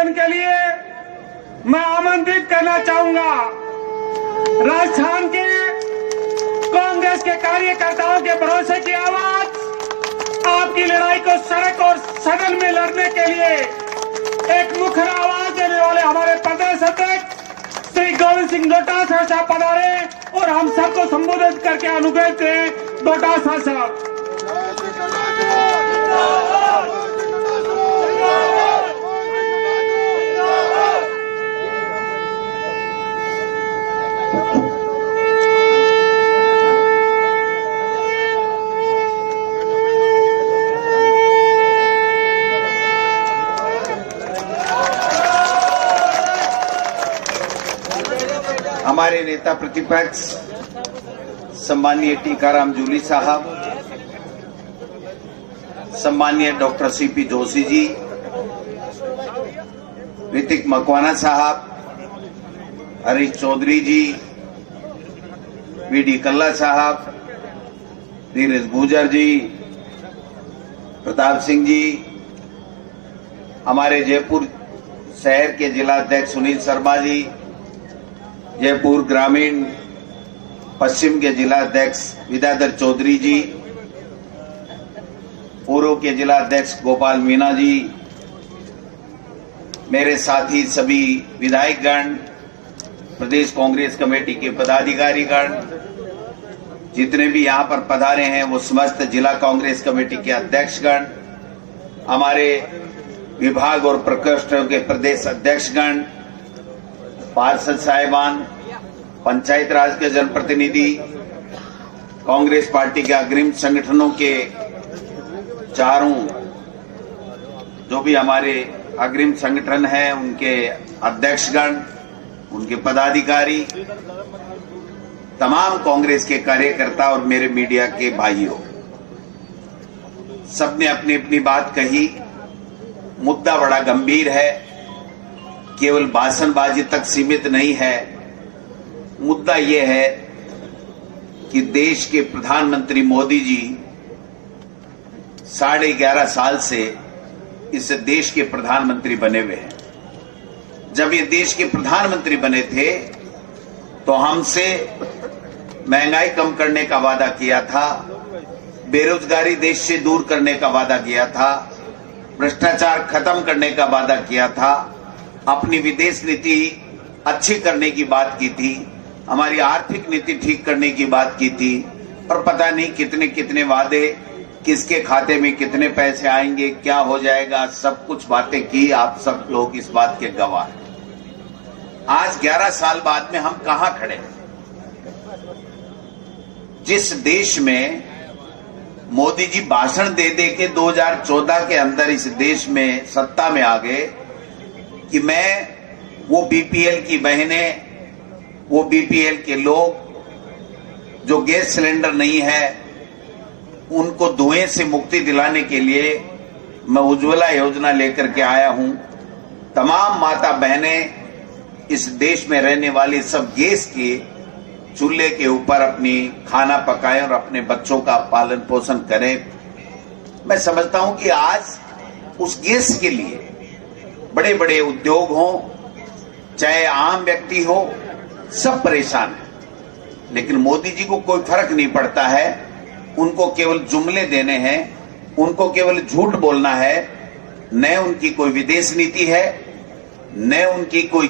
उद्घाटन के लिए मैं आमंत्रित करना चाहूंगा राजस्थान के कांग्रेस के कार्यकर्ताओं के भरोसे की आवाज, आपकी लड़ाई को सड़क और सदन में लड़ने के लिए एक मुखर आवाज देने वाले हमारे प्रदेश अध्यक्ष श्री गोविंद सिंह डोटासरा साहब पधारे और हम सबको संबोधित करके अनुग्रह दें। डोटासरा साहब। हमारे नेता प्रतिपक्ष सम्माननीय टीकाराम जूली साहब, सम्माननीय डॉक्टर सीपी जोशी जी, ऋतिक मकवाना साहब, हरीश चौधरी जी, वीडी कल्ला साहब, धीरज गुजर जी, प्रताप सिंह जी, हमारे जयपुर शहर के जिला अध्यक्ष सुनील शर्मा जी, जयपुर ग्रामीण पश्चिम के जिला अध्यक्ष विद्याधर चौधरी जी, पूर्व के जिला अध्यक्ष गोपाल मीना जी, मेरे साथी सभी विधायकगण, प्रदेश कांग्रेस कमेटी के पदाधिकारीगण, जितने भी यहाँ पर पधारे हैं वो समस्त जिला कांग्रेस कमेटी के अध्यक्षगण, हमारे विभाग और प्रकोष्ठों के प्रदेश अध्यक्षगण, पार्षद साहिबान, पंचायत राज के जनप्रतिनिधि, कांग्रेस पार्टी के अग्रिम संगठनों के चारों जो भी हमारे अग्रिम संगठन हैं उनके अध्यक्षगण, उनके पदाधिकारी, तमाम कांग्रेस के कार्यकर्ता और मेरे मीडिया के भाइयों, सबने अपनी अपनी बात कही। मुद्दा बड़ा गंभीर है, केवल भाषणबाजी तक सीमित नहीं है। मुद्दा यह है कि देश के प्रधानमंत्री मोदी जी 11.5 साल से इस देश के प्रधानमंत्री बने हुए हैं। जब ये देश के प्रधानमंत्री बने थे तो हमसे महंगाई कम करने का वादा किया था, बेरोजगारी देश से दूर करने का वादा किया था, भ्रष्टाचार खत्म करने का वादा किया था, अपनी विदेश नीति अच्छी करने की बात की थी, हमारी आर्थिक नीति ठीक करने की बात की थी, और पता नहीं कितने कितने वादे, किसके खाते में कितने पैसे आएंगे, क्या हो जाएगा, सब कुछ बातें की। आप सब लोग इस बात के गवाह हैं। आज 11 साल बाद में हम कहां खड़े हैं? जिस देश में मोदी जी भाषण दे दे के 2014 के अंदर इस देश में सत्ता में आ गए कि मैं वो बीपीएल की बहनें, वो बीपीएल के लोग जो गैस सिलेंडर नहीं है उनको धुएं से मुक्ति दिलाने के लिए मैं उज्ज्वला योजना लेकर के आया हूं। तमाम माता बहनें इस देश में रहने वाली सब गैस के चूल्हे के ऊपर अपनी खाना पकाएं और अपने बच्चों का पालन पोषण करें। मैं समझता हूं कि आज उस गैस के लिए बड़े बड़े उद्योग हो, चाहे आम व्यक्ति हो, सब परेशान है। लेकिन मोदी जी को कोई फर्क नहीं पड़ता है। उनको केवल जुमले देने हैं, उनको केवल झूठ बोलना है। न उनकी कोई विदेश नीति है, न उनकी कोई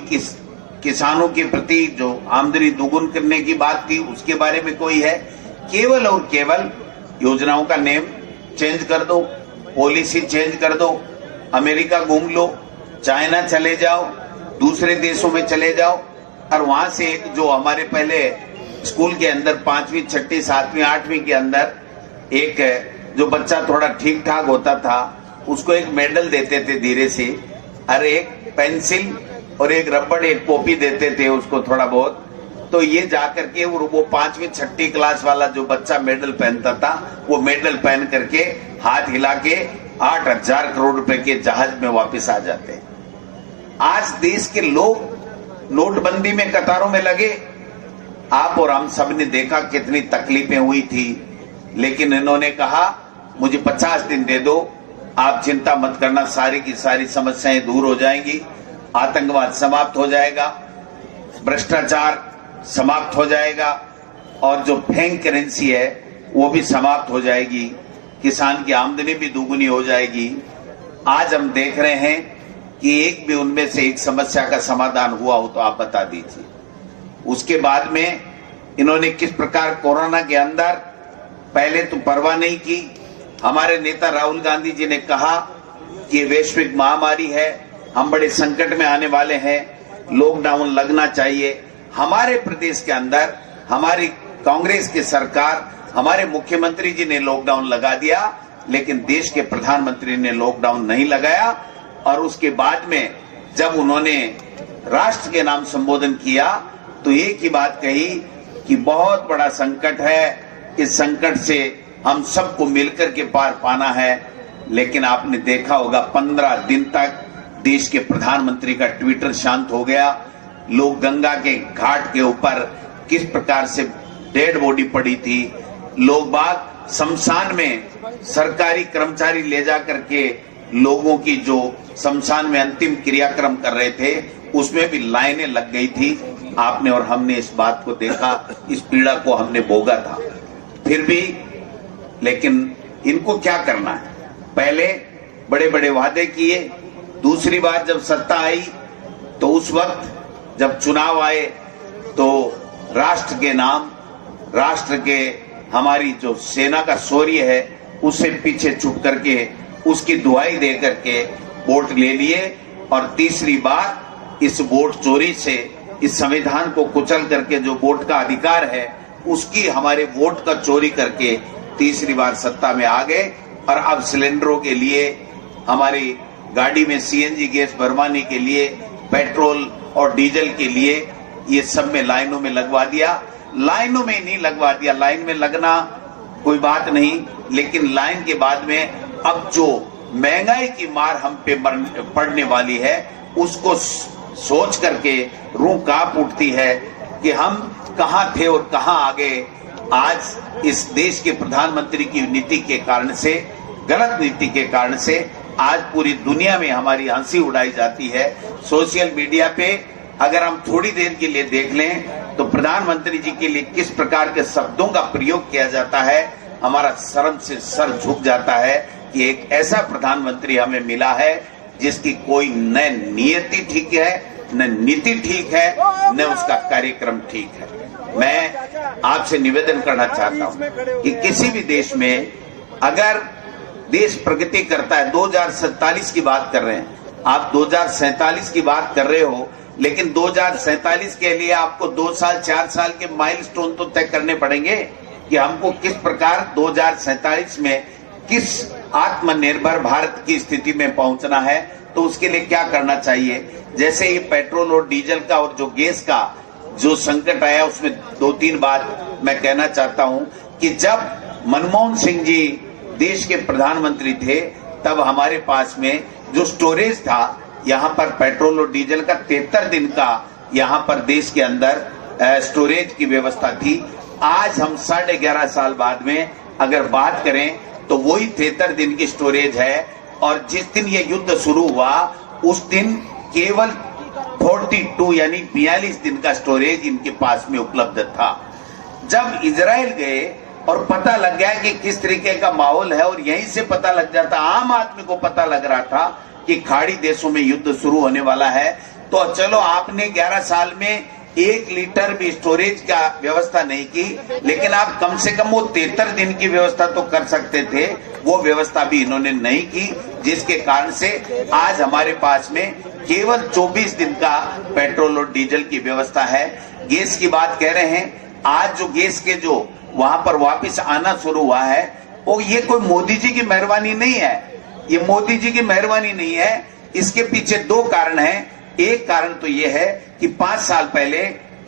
किसानों के प्रति जो आमदनी दोगुनी करने की बात थी उसके बारे में कोई है। केवल और केवल योजनाओं का नेम चेंज कर दो, पॉलिसी चेंज कर दो, अमेरिका घूम लो, चाइना चले जाओ, दूसरे देशों में चले जाओ, और वहां से एक जो हमारे पहले स्कूल के अंदर 5वीं, 6वीं, 7वीं, 8वीं के अंदर एक जो बच्चा थोड़ा ठीक ठाक होता था उसको एक मेडल देते थे धीरे से, और एक पेंसिल और एक रबड़, एक कॉपी देते थे उसको थोड़ा बहुत। तो ये जाकर के वो 5वीं, 6वीं क्लास वाला जो बच्चा मेडल पहनता था वो मेडल पहन करके हाथ हिला के 8,000 करोड़ रुपए के जहाज में वापस आ जाते हैं। आज देश के लोग नोटबंदी में कतारों में लगे। आप और हम सब ने देखा कितनी तकलीफें हुई थी, लेकिन इन्होंने कहा मुझे 50 दिन दे दो, आप चिंता मत करना, सारी की सारी समस्याएं दूर हो जाएंगी। आतंकवाद समाप्त हो जाएगा, भ्रष्टाचार समाप्त हो जाएगा और जो फेक करेंसी है वो भी समाप्त हो जाएगी, किसान की आमदनी भी दुगुनी हो जाएगी। आज हम देख रहे हैं कि एक भी उनमें से एक समस्या का समाधान हुआ हो तो आप बता दीजिए। उसके बाद में इन्होंने किस प्रकार कोरोना के अंदर पहले तो परवाह नहीं की। हमारे नेता राहुल गांधी जी ने कहा कि ये वैश्विक महामारी है, हम बड़े संकट में आने वाले हैं, लॉकडाउन लगना चाहिए। हमारे प्रदेश के अंदर हमारी कांग्रेस की सरकार, हमारे मुख्यमंत्री जी ने लॉकडाउन लगा दिया, लेकिन देश के प्रधानमंत्री ने लॉकडाउन नहीं लगाया। और उसके बाद में जब उन्होंने राष्ट्र के नाम संबोधन किया तो एक ही बात कही कि बहुत बड़ा संकट है, इस संकट से हम सबको मिलकर के पार पाना है। लेकिन आपने देखा होगा 15 दिन तक देश के प्रधानमंत्री का ट्विटर शांत हो गया। लोग गंगा के घाट के ऊपर किस प्रकार से डेड बॉडी पड़ी थी, लोग बाग शमशान में सरकारी कर्मचारी ले जा करके लोगों की जो शमशान में अंतिम क्रियाक्रम कर रहे थे उसमें भी लाइनें लग गई थी। आपने और हमने इस बात को देखा, इस पीड़ा को हमने भोगा था। फिर भी लेकिन इनको क्या करना है, पहले बड़े बड़े वादे किए, दूसरी बार जब सत्ता आई तो उस वक्त जब चुनाव आए तो राष्ट्र के नाम, राष्ट्र के हमारी जो सेना का शौर्य है उससे पीछे छुप करके उसकी दुहाई दे करके वोट ले लिए। और तीसरी बार इस वोट चोरी से, इस संविधान को कुचल करके जो वोट का अधिकार है उसकी, हमारे वोट का चोरी करके तीसरी बार सत्ता में आ गए। और अब सिलेंडरों के लिए, हमारी गाड़ी में सीएनजी गैस भरवाने के लिए, पेट्रोल और डीजल के लिए ये सब में लाइनों में लगवा दिया। लाइनों में नहीं लगवा दिया, लाइन में लगना कोई बात नहीं, लेकिन लाइन के बाद में अब जो महंगाई की मार हम पे पड़ने वाली है उसको सोच करके रूह कांप उठती है कि हम कहां थे और कहां आ गए। आज इस देश के प्रधानमंत्री की नीति के कारण से, गलत नीति के कारण से आज पूरी दुनिया में हमारी हंसी उड़ाई जाती है। सोशल मीडिया पे अगर हम थोड़ी देर के लिए देख लें तो प्रधानमंत्री जी के लिए किस प्रकार के शब्दों का प्रयोग किया जाता है, हमारा शर्म से सर झुक जाता है कि एक ऐसा प्रधानमंत्री हमें मिला है जिसकी कोई न नियति ठीक है, न नीति ठीक है, न उसका कार्यक्रम ठीक है। मैं आपसे निवेदन करना चाहता हूं कि किसी भी देश में अगर देश प्रगति करता है, 2047 की बात कर रहे हैं, आप 2047 की बात कर रहे हो, लेकिन 2047 के लिए आपको 2 साल 4 साल के माइलस्टोन तो तय करने पड़ेंगे कि हमको किस प्रकार 2047 में किस आत्मनिर्भर भारत की स्थिति में पहुंचना है, तो उसके लिए क्या करना चाहिए। जैसे ये पेट्रोल और डीजल का और जो गैस का जो संकट आया उसमें 2-3 बात मैं कहना चाहता हूं कि जब मनमोहन सिंह जी देश के प्रधानमंत्री थे तब हमारे पास में जो स्टोरेज था, यहाँ पर पेट्रोल और डीजल का 73 दिन का यहाँ पर देश के अंदर स्टोरेज की व्यवस्था थी। आज हम 11.5 साल बाद में अगर बात करें तो वही 73 दिन की स्टोरेज है। और जिस दिन ये युद्ध शुरू हुआ उस दिन केवल 42 यानी 42 दिन का स्टोरेज इनके पास में उपलब्ध था। जब इजराइल गए और पता लग गया कि किस तरीके का माहौल है, और यहीं से पता लग जाता, आम आदमी को पता लग रहा था कि खाड़ी देशों में युद्ध शुरू होने वाला है, तो चलो आपने 11 साल में 1 लीटर भी स्टोरेज का व्यवस्था नहीं की, लेकिन आप कम से कम वो 73 दिन की व्यवस्था तो कर सकते थे, वो व्यवस्था भी इन्होंने नहीं की, जिसके कारण से आज हमारे पास में केवल 24 दिन का पेट्रोल और डीजल की व्यवस्था है। गैस की बात कह रहे हैं, आज जो गैस के जो वहां पर वापस आना शुरू हुआ है, वो ये कोई मोदी जी की मेहरबानी नहीं है, ये मोदी जी की मेहरबानी नहीं है। इसके पीछे 2 कारण हैं। एक कारण तो ये है कि 5 साल पहले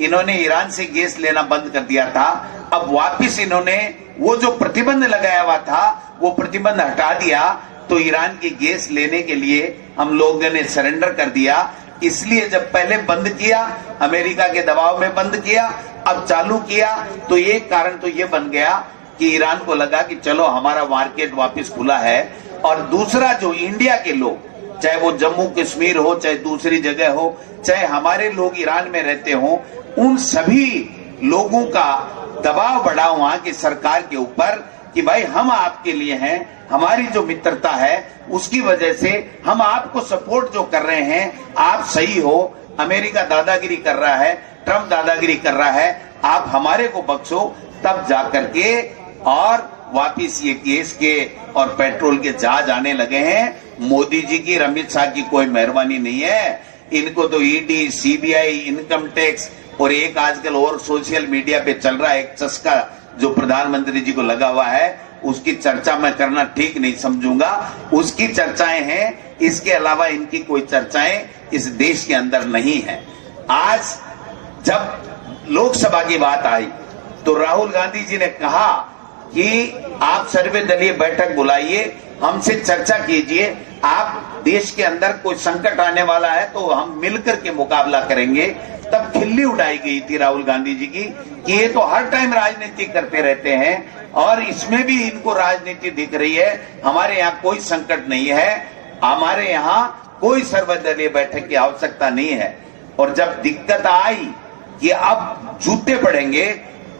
इन्होंने ईरान से गैस लेना बंद कर दिया था, अब वापिस इन्होंने वो जो प्रतिबंध लगाया हुआ था वो प्रतिबंध हटा दिया, तो ईरान की गैस लेने के लिए हम लोगों ने सरेंडर कर दिया। इसलिए जब पहले बंद किया, अमेरिका के दबाव में बंद किया, अब चालू किया, तो एक कारण तो ये बन गया कि ईरान को लगा कि चलो हमारा मार्केट वापस खुला है। और दूसरा, जो इंडिया के लोग चाहे वो जम्मू कश्मीर हो, चाहे दूसरी जगह हो, चाहे हमारे लोग ईरान में रहते हो, उन सभी लोगों का दबाव बढ़ा वहां की सरकार के ऊपर कि भाई हम आपके लिए हैं, हमारी जो मित्रता है उसकी वजह से हम आपको सपोर्ट जो कर रहे हैं, आप सही हो। अमेरिका दादागिरी कर रहा है, ट्रंप दादागिरी कर रहा है, आप हमारे को बख्शो, तब जाकर के और वापिस ये केस के और पेट्रोल के जहाज आने लगे हैं। मोदी जी की, अमित शाह की कोई मेहरबानी नहीं है। इनको तो ईडी, सीबीआई, इनकम टैक्स और एक आजकल और सोशल मीडिया पे चल रहा है एक चस्का जो प्रधानमंत्री जी को लगा हुआ है, उसकी चर्चा मैं करना ठीक नहीं समझूंगा। उसकी चर्चाएं हैं, इसके अलावा इनकी कोई चर्चाएं इस देश के अंदर नहीं है। आज जब लोकसभा की बात आई तो राहुल गांधी जी ने कहा कि आप सर्वदलीय बैठक बुलाइए, हमसे चर्चा कीजिए, आप देश के अंदर कोई संकट आने वाला है तो हम मिलकर के मुकाबला करेंगे। तब खिल्ली उड़ाई गई थी राहुल गांधी जी की कि ये तो हर टाइम राजनीति करते रहते हैं और इसमें भी इनको राजनीति दिख रही है। हमारे यहाँ कोई संकट नहीं है, हमारे यहाँ कोई सर्वदलीय बैठक की आवश्यकता नहीं है। और जब दिक्कत आई कि अब जूते पड़ेंगे,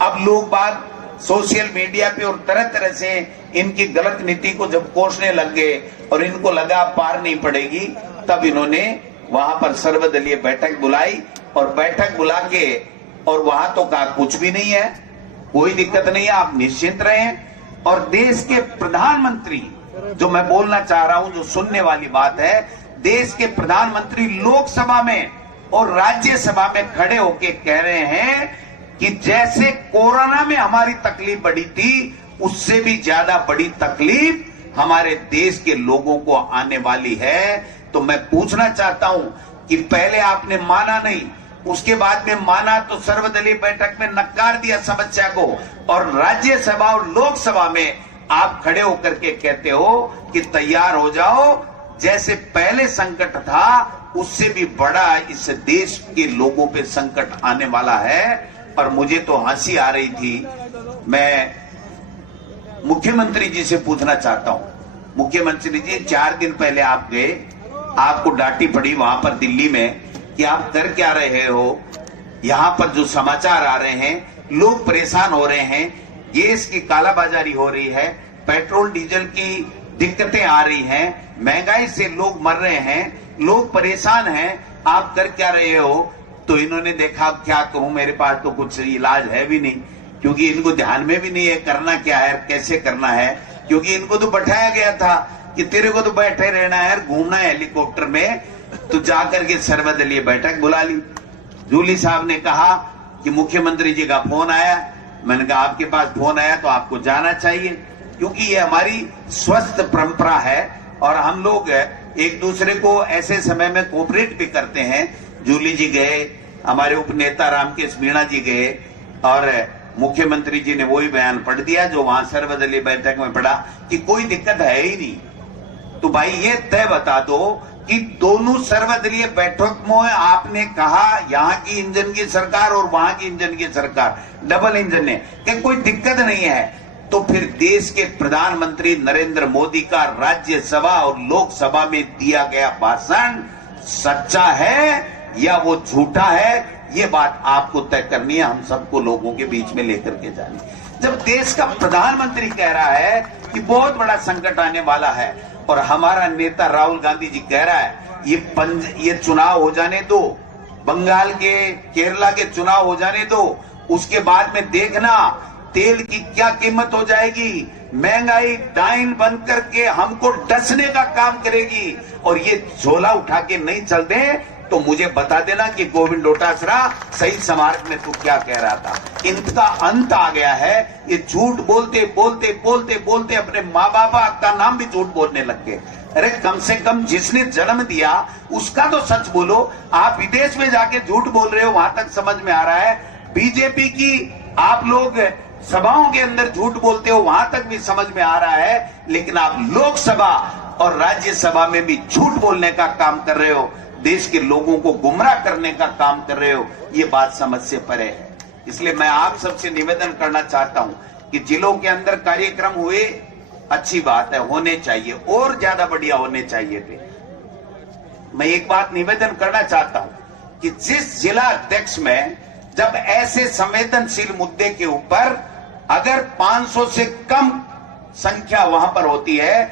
अब लोग बात सोशल मीडिया पे और तरह तरह से इनकी गलत नीति को जब कोसने लग गए और इनको लगा पार नहीं पड़ेगी, तब इन्होंने वहां पर सर्वदलीय बैठक बुलाई और बैठक बुला के और वहां तो कहा कुछ भी नहीं है, कोई दिक्कत नहीं है, आप निश्चिंत रहें। और देश के प्रधानमंत्री, जो मैं बोलना चाह रहा हूं, जो सुनने वाली बात है, देश के प्रधानमंत्री लोकसभा में और राज्यसभा में खड़े होके कह रहे हैं कि जैसे कोरोना में हमारी तकलीफ बढ़ी थी, उससे भी ज्यादा बड़ी तकलीफ हमारे देश के लोगों को आने वाली है। तो मैं पूछना चाहता हूं कि पहले आपने माना नहीं, उसके बाद में माना तो सर्वदलीय बैठक में नकार दिया समस्या को, और राज्यसभा और लोकसभा में आप खड़े होकर के कहते हो कि तैयार हो जाओ, जैसे पहले संकट था उससे भी बड़ा इस देश के लोगों पे संकट आने वाला है। और मुझे तो हंसी आ रही थी। मैं मुख्यमंत्री जी से पूछना चाहता हूं, मुख्यमंत्री जी 4 दिन पहले आप गए, आपको डांटी पड़ी वहां पर दिल्ली में कि आप कर क्या रहे हो। यहां पर जो समाचार आ रहे हैं, लोग परेशान हो रहे हैं, गैस की कालाबाजारी हो रही है, पेट्रोल डीजल की दिक्कतें आ रही हैं, महंगाई से लोग मर रहे हैं, लोग परेशान हैं, आप कर क्या रहे हो। तो इन्होंने देखा अब क्या कहूं, मेरे पास तो कुछ इलाज है भी नहीं, क्योंकि इनको ध्यान में भी नहीं है करना क्या है, कैसे करना है। क्योंकि इनको तो बैठाया गया था कि तेरे को तो बैठे रहना है, घूमना है हेलीकॉप्टर में, तो जाकर के सर्वदलीय बैठक बुला ली। जूली साहब ने कहा कि मुख्यमंत्री जी का फोन आया। मैंने कहा आपके पास फोन आया तो आपको जाना चाहिए, क्योंकि ये हमारी स्वस्थ परंपरा है और हम लोग एक दूसरे को ऐसे समय में कोऑपरेट भी करते हैं। जूली जी गए, हमारे उपनेता रामकेश मीणा जी गए और मुख्यमंत्री जी ने वही बयान पढ़ दिया जो वहां सर्वदलीय बैठक में पढ़ा कि कोई दिक्कत है ही नहीं। तो भाई ये तय बता दो कि दोनों सर्वदलीय बैठक में आपने कहा यहाँ की इंजन की सरकार और वहां की इंजन की सरकार, डबल इंजन है, कि कोई दिक्कत नहीं है, तो फिर देश के प्रधानमंत्री नरेंद्र मोदी का राज्यसभा और लोकसभा में दिया गया भाषण सच्चा है या वो झूठा है, ये बात आपको तय करनी है, हम सबको लोगों के बीच में लेकर के जानी। जब देश का प्रधानमंत्री कह रहा है कि बहुत बड़ा संकट आने वाला है और हमारा नेता राहुल गांधी जी कह रहा है ये चुनाव हो जाने दो, बंगाल के, केरला के चुनाव हो जाने दो, उसके बाद में देखना तेल की क्या कीमत हो जाएगी, महंगाई डाइन बन करके हमको डसने का काम करेगी, और ये झोला उठा के नहीं चल दे तो मुझे बता देना कि गोविंद डोटासरा सही समाज में तू क्या कह रहा था। इनका अंत आ गया है, ये झूठ बोलते बोलते बोलते बोलते अपने माँ बाप का नाम भी झूठ बोलने लग गए। अरे कम से कम जिसने जन्म दिया उसका तो सच बोलो। आप विदेश में जाके झूठ बोल रहे हो, वहां तक समझ में आ रहा है। बीजेपी की आप लोग सभाओं के अंदर झूठ बोलते हो, वहां तक भी समझ में आ रहा है, लेकिन आप लोकसभा और राज्यसभा में भी झूठ बोलने का काम कर रहे हो, देश के लोगों को गुमराह करने का काम कर रहे हो, ये बात समझ से परे है। इसलिए मैं आप सबसे निवेदन करना चाहता हूं कि जिलों के अंदर कार्यक्रम हुए, अच्छी बात है, होने चाहिए और ज्यादा बढ़िया होने चाहिए थे, मैं एक बात निवेदन करना चाहता हूं कि जिस जिला अध्यक्ष में जब ऐसे संवेदनशील मुद्दे के ऊपर अगर 500 से कम संख्या वहां पर होती है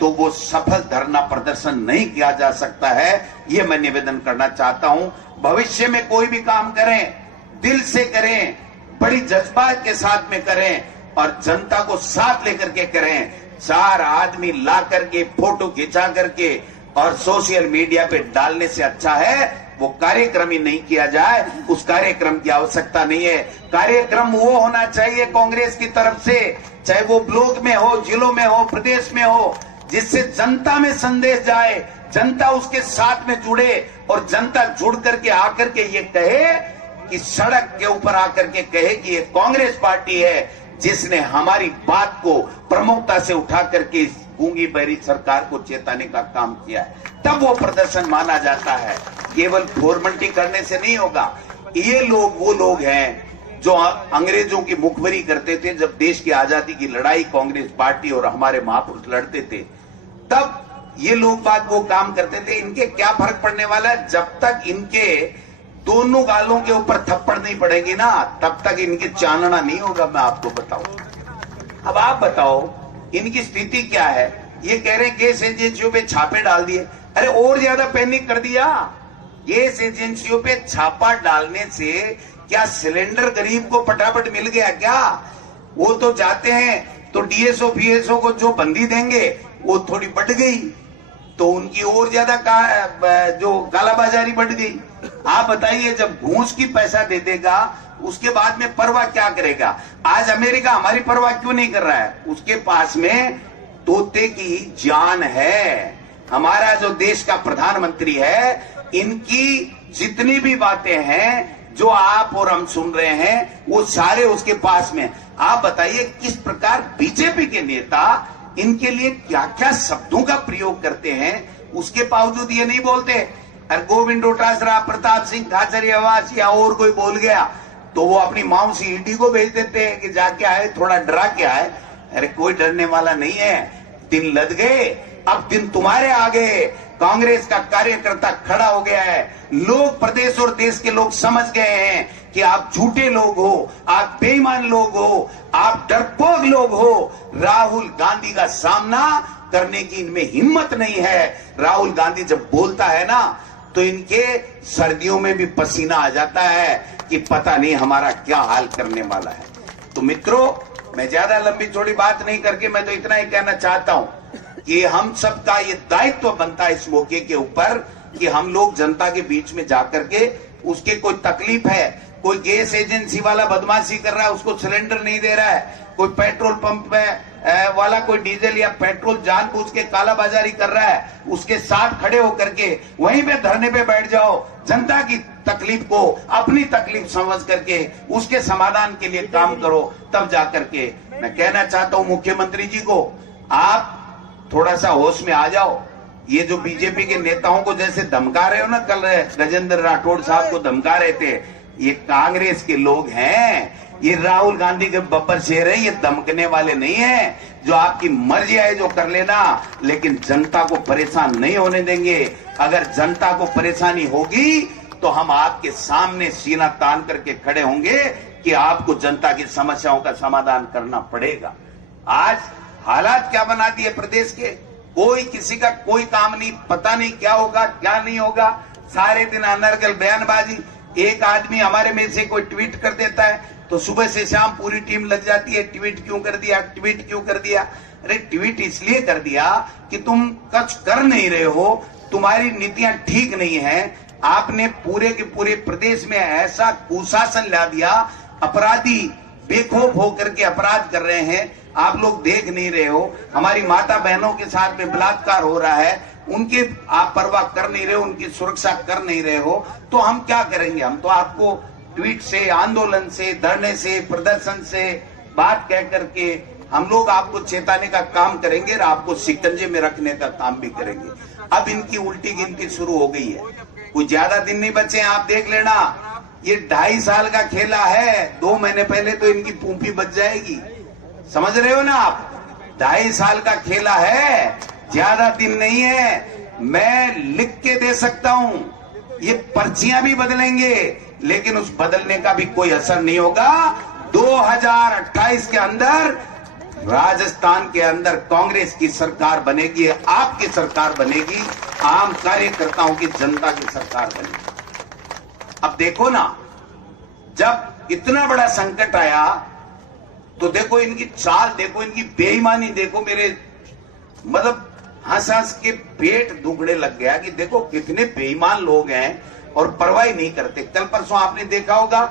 तो वो सफल धरना प्रदर्शन नहीं किया जा सकता है। ये मैं निवेदन करना चाहता हूं। भविष्य में कोई भी काम करें, दिल से करें, बड़ी जज्बात के साथ में करें और जनता को साथ लेकर के करें। 4 आदमी ला करके फोटो खिंचा करके और सोशल मीडिया पे डालने से अच्छा है वो कार्यक्रम ही नहीं किया जाए। उस कार्यक्रम की आवश्यकता नहीं है। कार्यक्रम वो होना चाहिए कांग्रेस की तरफ से, चाहे वो ब्लॉक में हो, जिलों में हो, प्रदेश में हो, जिससे जनता में संदेश जाए, जनता उसके साथ में जुड़े और जनता जुड़ करके आकर के ये कहे कि सड़क के ऊपर आकर के कहे कि ये कांग्रेस पार्टी है जिसने हमारी बात को प्रमुखता से उठा करके इस गूंगी बहरी सरकार को चेताने का काम किया है, तब वो प्रदर्शन माना जाता है। केवल फॉर्मेलिटी करने से नहीं होगा। ये लोग वो लोग हैं जो अंग्रेजों की मुखबरी करते थे। जब देश की आजादी की लड़ाई कांग्रेस पार्टी और हमारे महापुरुष लड़ते थे तब ये लोग बात वो काम करते थे। इनके क्या फर्क पड़ने वाला है? जब तक इनके दोनों गालों के ऊपर थप्पड़ नहीं पड़ेगी ना तब तक इनके चानना नहीं होगा। मैं आपको बताऊं। अब आप बताओ इनकी स्थिति क्या है। ये कह रहे हैं गैस एजेंसियों पे छापे डाल दिए। अरे और ज्यादा पैनिक कर दिया। गैस एजेंसियों पे छापा डालने से क्या सिलेंडर गरीब को फटाफट मिल गया क्या? वो तो जाते हैं तो डीएसओ पीएसओ को जो बंदी देंगे वो थोड़ी बढ़ गई तो उनकी और ज्यादा जो कालाबाजारी बढ़ गई। आप बताइए जब घूस की पैसा दे देगा उसके बाद में परवाह क्या करेगा? आज अमेरिका हमारी परवाह क्यों नहीं कर रहा है? उसके पास में तोते की जान है। हमारा जो देश का प्रधानमंत्री है, इनकी जितनी भी बातें हैं जो आप और हम सुन रहे हैं वो सारे उसके पास में। आप बताइए किस प्रकार बीजेपी के नेता इनके लिए क्या क्या शब्दों का प्रयोग करते हैं, उसके बावजूद ये नहीं बोलते। अरे गोविंद डोटासरा, प्रताप सिंह खाचरियावास या और कोई बोल गया तो वो अपनी माऊ सी ईडी को भेज देते हैं कि जाके आए, थोड़ा डरा के आए। अरे कोई डरने वाला नहीं है। दिन लद गए, अब दिन तुम्हारे आगे। कांग्रेस का कार्यकर्ता खड़ा हो गया है। लोग, प्रदेश और देश के लोग समझ गए हैं कि आप झूठे लोग हो, आप बेईमान लोग हो, आप डरपोक लोग हो। राहुल गांधी का सामना करने की इनमें हिम्मत नहीं है। राहुल गांधी जब बोलता है ना तो इनके सर्दियों में भी पसीना आ जाता है कि पता नहीं हमारा क्या हाल करने वाला है। तो मित्रों, मैं ज्यादा लंबी चौड़ी बात नहीं करके मैं तो इतना ही कहना चाहता हूं कि हम सबका ये दायित्व बनता है इस मौके के ऊपर कि हम लोग जनता के बीच में जाकर के उसके कोई तकलीफ है, कोई गैस एजेंसी वाला बदमाशी कर रहा है उसको सिलेंडर नहीं दे रहा है, कोई पेट्रोल पंप में वाला कोई डीजल या पेट्रोल जानबूझ के कालाबाजारी कर रहा है, उसके साथ खड़े होकर के वहीं पे धरने पे बैठ जाओ। जनता की तकलीफ को अपनी तकलीफ समझ करके उसके समाधान के लिए काम करो। तब जाकर के मैं कहना चाहता हूं मुख्यमंत्री जी को, आप थोड़ा सा होश में आ जाओ। ये जो बीजेपी के नेताओं को जैसे धमका रहे हो ना, कल गजेंद्र राठौड़ साहब को धमका रहे थे, ये कांग्रेस के लोग हैं। ये राहुल गांधी के बब्बर शेर है, ये धमकने वाले नहीं है। जो आपकी मर्जी है जो कर लेना, लेकिन जनता को परेशान नहीं होने देंगे। अगर जनता को परेशानी होगी तो हम आपके सामने सीना तान करके खड़े होंगे कि आपको जनता की समस्याओं का समाधान करना पड़ेगा। आज हालात क्या बना दिए प्रदेश के, कोई किसी का कोई काम नहीं, पता नहीं क्या होगा क्या नहीं होगा। सारे दिन अनर्गल बयानबाजी। एक आदमी हमारे में से कोई ट्वीट कर देता है तो सुबह से शाम पूरी टीम लग जाती है, ट्वीट क्यों कर दिया, ट्वीट क्यों कर दिया। अरे ट्वीट इसलिए कर दिया कि तुम कुछ कर नहीं रहे हो, तुम्हारी नीतियां ठीक नहीं है। आपने पूरे के पूरे प्रदेश में ऐसा कुशासन ला दिया, अपराधी बेखौफ होकर के अपराध कर रहे हैं। आप लोग देख नहीं रहे हो, हमारी माता बहनों के साथ में बलात्कार हो रहा है, उनकी आप परवाह कर नहीं रहे हो, उनकी सुरक्षा कर नहीं रहे हो। तो हम क्या करेंगे? हम तो आपको ट्वीट से, आंदोलन से, धरने से, प्रदर्शन से बात कह करके हम लोग आपको चेताने का काम करेंगे और आपको शिकंजे में रखने का काम भी करेंगे। अब इनकी उल्टी गिनती शुरू हो गई है, कोई ज्यादा दिन नहीं बचे हैं। आप देख लेना, ये 2.5 साल का खेला है। 2 महीने पहले तो इनकी पूंपी बच जाएगी। समझ रहे हो ना आप? 2.5 साल का खेला है, ज्यादा दिन नहीं है। मैं लिख के दे सकता हूं, ये पर्चियां भी बदलेंगे, लेकिन उस बदलने का भी कोई असर नहीं होगा। 2028 के अंदर राजस्थान के अंदर कांग्रेस की सरकार बनेगी, आपकी सरकार बनेगी, आम कार्यकर्ताओं की, जनता की सरकार बनेगी। अब देखो ना, जब इतना बड़ा संकट आया तो देखो इनकी चाल, देखो इनकी बेईमानी, देखो मेरे मतलब हंस हंस के पेट दुखने लग गया कि देखो कितने बेईमान लोग हैं और परवाह नहीं करते। कल परसों आपने देखा होगा,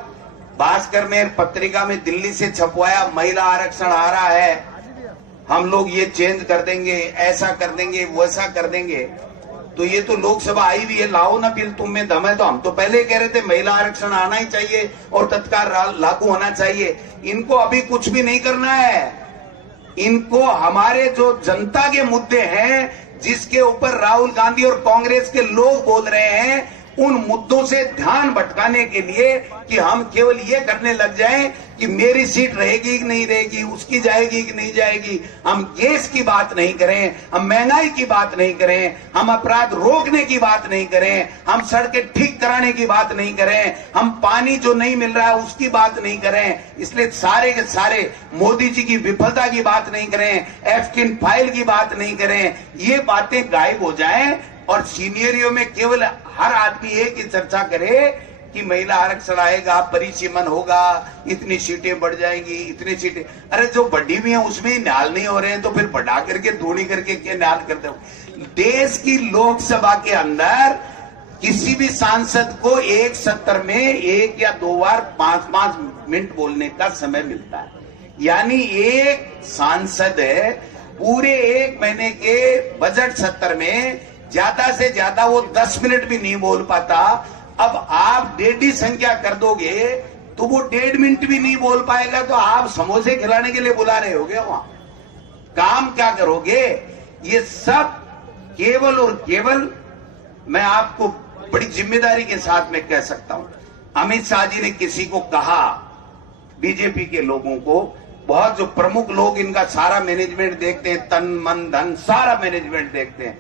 भास्कर में पत्रिका में दिल्ली से छपवाया, महिला आरक्षण आ रहा है, हम लोग ये चेंज कर देंगे, ऐसा कर देंगे, वैसा कर देंगे। तो ये तो लोकसभा आई भी है, लाओ ना बिल, तुम में दम है तो। हम तो पहले कह रहे थे महिला आरक्षण आना ही चाहिए और तत्काल लागू होना चाहिए। इनको अभी कुछ भी नहीं करना है, इनको हमारे जो जनता के मुद्दे हैं, जिसके ऊपर राहुल गांधी और कांग्रेस के लोग बोल रहे हैं, उन मुद्दों से ध्यान भटकाने के लिए कि हम केवल ये करने लग जाएं कि मेरी सीट रहेगी कि नहीं रहेगी, उसकी जाएगी कि नहीं जाएगी। हम गैस की बात नहीं करें, हम महंगाई की बात नहीं करें, हम अपराध रोकने की बात नहीं करें, हम सड़कें ठीक कराने की बात नहीं करें, हम पानी जो नहीं मिल रहा है उसकी बात नहीं करें, इसलिए सारे के सारे मोदी जी की विफलता की बात नहीं करें, एफ-टिन फाइल की बात नहीं करें, ये बातें गायब हो जाएं और सीनियरियों में केवल हर आदमी एक ही चर्चा करे कि महिला आरक्षण आएगा, परिसीमन होगा, इतनी सीटें बढ़ जाएंगी, इतनी सीटें। अरे जो बढ़ी हुई है उसमें ही न्याल नहीं हो रहे हैं तो फिर बढ़ा करके दूनी करके क्या न्याल करते हो। देश की लोकसभा के अंदर किसी भी सांसद को एक सत्र में 1 या 2 बार 5-5 मिनट बोलने का समय मिलता है, यानी एक सांसद पूरे 1 महीने के बजट सत्र में ज्यादा से ज्यादा वो 10 मिनट भी नहीं बोल पाता। अब आप 1.5 संख्या कर दोगे तो वो 1.5 मिनट भी नहीं बोल पाएगा, तो आप समोसे खिलाने के लिए बुला रहे होगे, वहां काम क्या करोगे? ये सब केवल और केवल, मैं आपको बड़ी जिम्मेदारी के साथ में कह सकता हूं, अमित शाह जी ने किसी को कहा, बीजेपी के लोगों को, बहुत जो प्रमुख लोग इनका सारा मैनेजमेंट देखते हैं, तन मन धन सारा मैनेजमेंट देखते हैं,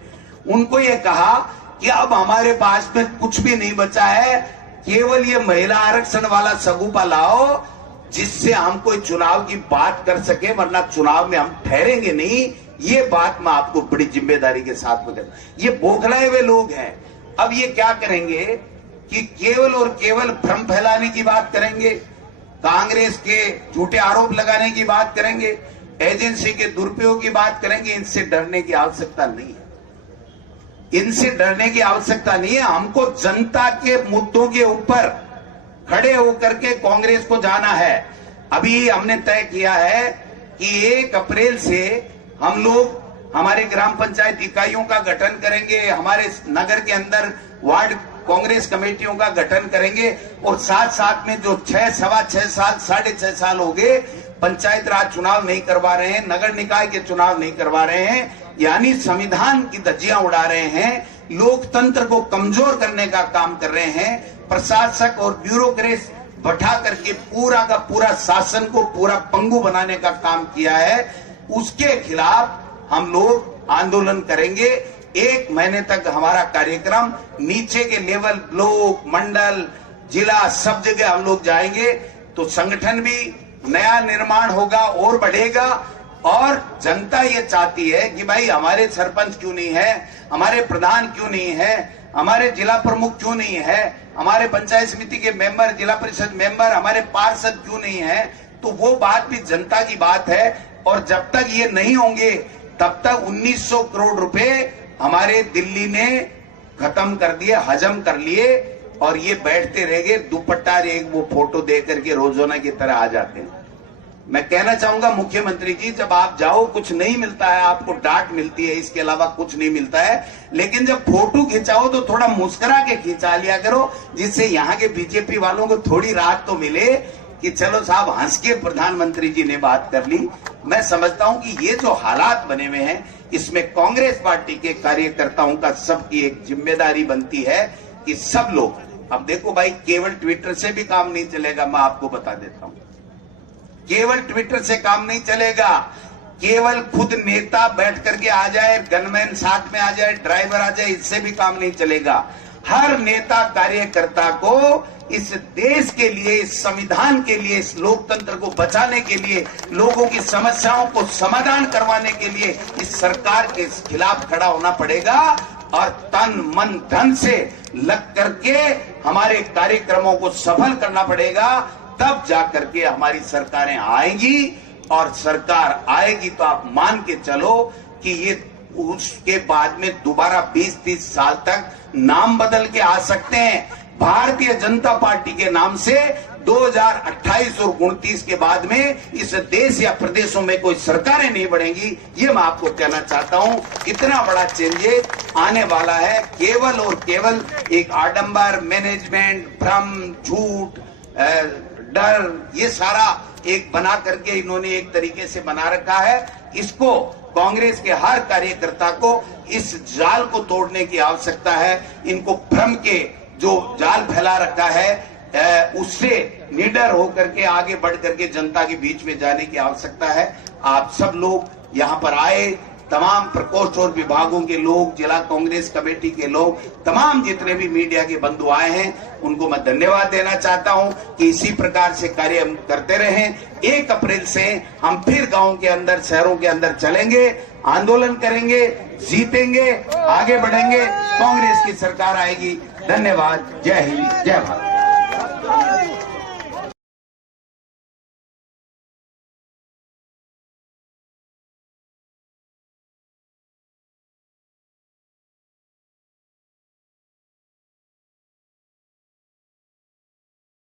उनको ये कहा कि अब हमारे पास में कुछ भी नहीं बचा है, केवल ये महिला आरक्षण वाला सगुफा लाओ जिससे हम कोई चुनाव की बात कर सके, वरना चुनाव में हम ठहरेंगे नहीं। ये बात मैं आपको बड़ी जिम्मेदारी के साथ में कर, ये बौखलाए हुए लोग हैं। अब ये क्या करेंगे कि केवल और केवल भ्रम फैलाने की बात करेंगे, कांग्रेस के झूठे आरोप लगाने की बात करेंगे, एजेंसी के दुरुपयोग की बात करेंगे। इनसे डरने की आवश्यकता नहीं है, इनसे डरने की आवश्यकता नहीं है। हमको जनता के मुद्दों के ऊपर खड़े होकर के कांग्रेस को जाना है। अभी हमने तय किया है कि 1 अप्रैल से हम लोग हमारे ग्राम पंचायत इकाइयों का गठन करेंगे, हमारे नगर के अंदर वार्ड कांग्रेस कमेटियों का गठन करेंगे, और साथ साथ में जो 6, सवा 6 साल, 6.5 साल हो गए पंचायत राज चुनाव नहीं करवा रहे हैं, नगर निकाय के चुनाव नहीं करवा रहे हैं, यानी संविधान की धज्जियां उड़ा रहे हैं, लोकतंत्र को कमजोर करने का काम कर रहे हैं, प्रशासक और ब्यूरोक्रेट बैठा करके पूरा का पूरा शासन को पूरा पंगु बनाने का काम किया है। उसके खिलाफ हम लोग आंदोलन करेंगे। 1 महीने तक हमारा कार्यक्रम नीचे के लेवल, ब्लॉक, मंडल, जिला, सब जगह हम लोग जाएंगे, तो संगठन भी नया निर्माण होगा और बढ़ेगा। और जनता ये चाहती है कि भाई हमारे सरपंच क्यों नहीं है, हमारे प्रधान क्यों नहीं है, हमारे जिला प्रमुख क्यों नहीं है, हमारे पंचायत समिति के मेंबर, जिला परिषद मेंबर, हमारे पार्षद क्यों नहीं है। तो वो बात भी जनता की बात है, और जब तक ये नहीं होंगे तब तक 1900 करोड़ रुपए हमारे दिल्ली ने खत्म कर दिए, हजम कर लिए, और ये बैठते रह गए दुपट्टा एक वो फोटो दे करके रोजाना की तरह आ जाते हैं। मैं कहना चाहूंगा मुख्यमंत्री जी, जब आप जाओ कुछ नहीं मिलता है, आपको डांट मिलती है, इसके अलावा कुछ नहीं मिलता है, लेकिन जब फोटो खिंचाओ तो थोड़ा मुस्कुरा के खिंचा लिया करो, जिससे यहाँ के बीजेपी वालों को थोड़ी राहत तो मिले कि चलो साहब हंस के प्रधानमंत्री जी ने बात कर ली। मैं समझता हूं कि ये जो हालात बने हुए हैं, इसमें कांग्रेस पार्टी के कार्यकर्ताओं का सबकी एक जिम्मेदारी बनती है कि सब लोग, अब देखो भाई केवल ट्विटर से भी काम नहीं चलेगा, मैं आपको बता देता हूं, केवल ट्विटर से काम नहीं चलेगा। केवल खुद नेता बैठ करके आ जाए, गनमैन साथ में आ जाए, ड्राइवर आ जाए, इससे भी काम नहीं चलेगा। हर नेता कार्यकर्ता को इस देश के लिए, इस संविधान के लिए, इस लोकतंत्र को बचाने के लिए, लोगों की समस्याओं को समाधान करवाने के लिए इस सरकार के खिलाफ खड़ा होना पड़ेगा और तन मन धन से लग करके हमारे कार्यक्रमों को सफल करना पड़ेगा। तब जाकर के हमारी सरकारें आएंगी, और सरकार आएगी तो आप मान के चलो कि ये उसके बाद में दोबारा 20-30 साल तक नाम बदल के आ सकते हैं। भारतीय जनता पार्टी के नाम से 2028 और 29 के बाद में इस देश या प्रदेशों में कोई सरकारें नहीं बढ़ेंगी। ये मैं आपको कहना चाहता हूं। इतना बड़ा चेंजेस आने वाला है। केवल और केवल एक आडंबर, मैनेजमेंट, भ्रम, झूठ, डर, ये सारा एक बना करके इन्होंने एक तरीके से बना रखा है। इसको कांग्रेस के हर कार्यकर्ता को इस जाल को तोड़ने की आवश्यकता है। इनको भ्रम के जो जाल फैला रखा है उससे निडर होकर के आगे बढ़ करके जनता के बीच में जाने की आवश्यकता है। आप सब लोग यहाँ पर आए, तमाम प्रकोष्ठ और विभागों के लोग, जिला कांग्रेस कमेटी के लोग, तमाम जितने भी मीडिया के बंधु आए हैं, उनको मैं धन्यवाद देना चाहता हूं कि इसी प्रकार से कार्य हम करते रहें। 1 अप्रैल से हम फिर गांव के अंदर, शहरों के अंदर चलेंगे, आंदोलन करेंगे, जीतेंगे, आगे बढ़ेंगे, कांग्रेस की सरकार आएगी। धन्यवाद। जय हिंद, जय भारत।